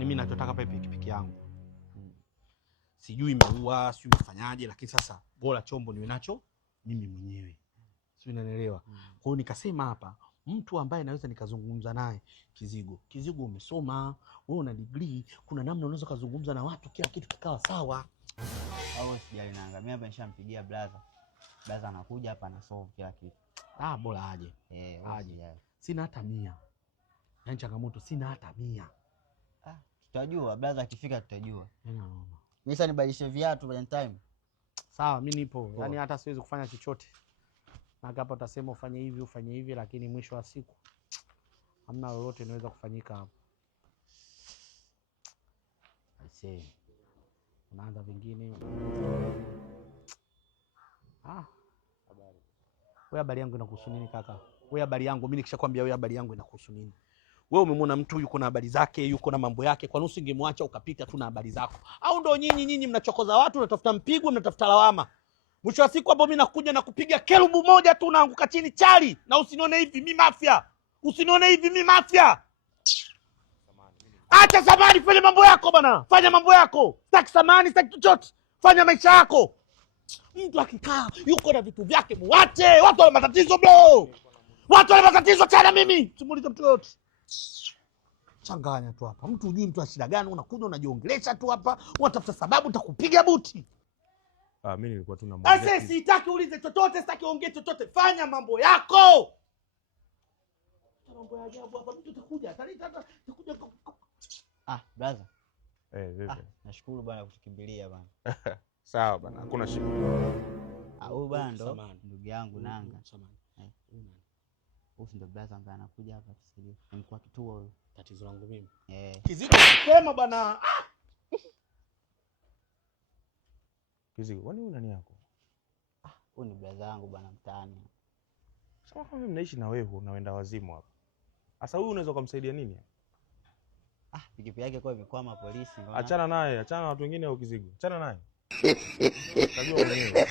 Yaani mimi ninachotaka hapa pikipiki yangu. Sijui imeua, sijui imefanyaje, lakini sasa bora chombo niwe nacho mimi mwenyewe. Sio, unanielewa? Kwa hiyo nikasema hapa mtu ambaye naweza nikazungumza naye Kizigo. Kizigo umesoma, wewe una degree, kuna namna unaweza kuzungumza na watu kila kitu kikawa sawa. Au sijali nanga. Mimi hapa nishampigia brother. Brother anakuja hapa na solve kila kitu. Bora aje. Aje. Sina hata 100. Yaani changamoto sina hata 100. Tutajua brother akifika tutajua. Noma. Mimi sasa nibadilishe viatu by time. Sawa, mimi nipo. Yaani hata siwezi kufanya chochote. Na hapa utasema ufanye hivi lakini mwisho wa siku hamna lolote linaweza kufanyika hapo. I say. Unaanza vingine. Habari. Wewe habari yangu inakuhusu nini kaka? Wewe habari yangu mimi nikishakwambia wewe habari yangu inakuhusu nini? Wewe umemwona mtu yuko na habari zake, yuko na mambo yake, kwa nini usingemwacha ukapita tu na habari zako? Au ndo nyinyi mnachokoza watu, mnatafuta mpigo, mnatafuta lawama? Mwisho wa siku hapo mimi nakuja na kupiga kerubu moja tu naanguka chini chali, na usinione hivi mimi mafia. Usinione hivi mimi mafia. Acha samani, fanya mambo yako bana. Fanya mambo yako. Sitaki samani, sitaki chochote. Fanya maisha yako. Mtu akikaa yuko na vitu vyake muache. Watu wana matatizo bro. Watu wana matatizo sana mimi. Simulize mtu yote. Changanya tu hapa. Mtu hujui mtu ana shida gani, unakuja unajiongelesha tu hapa. Unatafuta sababu nitakupiga buti. Mimi nilikuwa tu namwambia. Sasa sitaki uulize chochote, sitaki ongee chochote. Fanya mambo yako. Mambo ya ajabu hapa, mtu atakuja. Atakuja. Brother. Vipi? Nashukuru bwana kutukimbilia bwana. Sawa bwana, hakuna shida. Huyu bwana ndo ndugu yangu Nanga. Huyu ndo brother ambaye anakuja hapa tusikie. Nilikuwa kituo huyo. Tatizo langu mimi. Kizigo sema bwana. Kizigo, kwani una nani yako? Huyu ni brother yangu bwana mtaani. Sasa mimi naishi na wewe, unaenda wazimu hapa. Sasa huyu unaweza kumsaidia nini? Pikipiki yake kwa imekwama polisi. Achana naye, achana na watu wengine au Kizigo. Achana naye. Unajua mwenyewe.